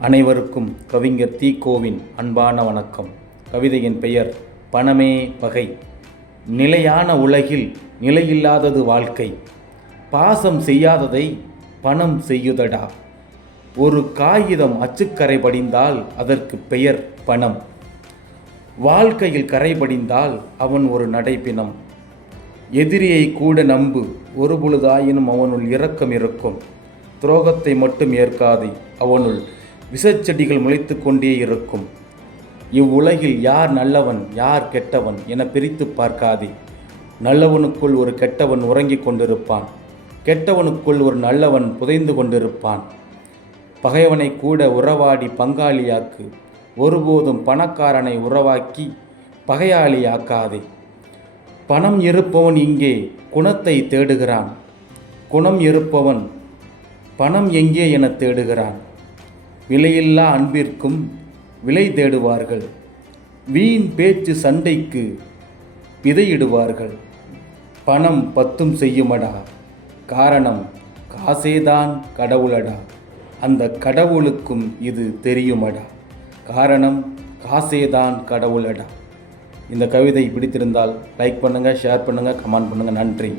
அனைவருக்கும் கவிஞர் தீகோவின் அன்பான வணக்கம். கவிதையின் பெயர் பணமே பகை. நிலையான உலகில் நிலையில்லாதது வாழ்க்கை. பாசம் செய்யாததை பணம் செய்யுதடா. ஒரு காகிதம் அச்சுக்கரை படிந்தால் அதற்கு பெயர் பணம். வாழ்க்கையில் கரை படிந்தால் அவன் ஒரு நடைப்பினம் எதிரியை கூட நம்பு ஒரு பொழுதாயினும் அவனுள் இரக்கம் இருக்கும். துரோகத்தை மட்டும் ஏற்காதே அவனுள் விஷச்செடிகள் முளைத்து கொண்டே இருக்கும். இவ்வுலகில் யார் நல்லவன் யார் கெட்டவன் என பிரித்து பார்க்காதே. நல்லவனுக்குள் ஒரு கெட்டவன் உறங்கிக் கொண்டிருப்பான். கெட்டவனுக்குள் ஒரு நல்லவன் புதைந்து கொண்டிருப்பான். பகைவனை கூட உறவாடி பங்காளியாக்கு ஒருபோதும் பணக்காரனை உறவாக்கி பகையாளியாக்காதே. பணம் இருப்பவன் இங்கே குணத்தை தேடுகிறான். குணம் இருப்பவன் பணம் எங்கே என தேடுகிறான். விலையில்லா அன்பிற்கும் விலை தேடுவார்கள். வீண் பேச்சு சண்டைக்கு விதையிடுவார்கள். பணம் பத்தும் செய்யுமடா? காரணம் காசேதான் கடவுளடா. அந்த கடவுளுக்கும் இது தெரியுமடா? காரணம் காசேதான் கடவுளடா. இந்த கவிதை பிடித்திருந்தால் லைக் பண்ணுங்கள் ஷேர் பண்ணுங்கள் கமெண்ட் பண்ணுங்கள் நன்றி.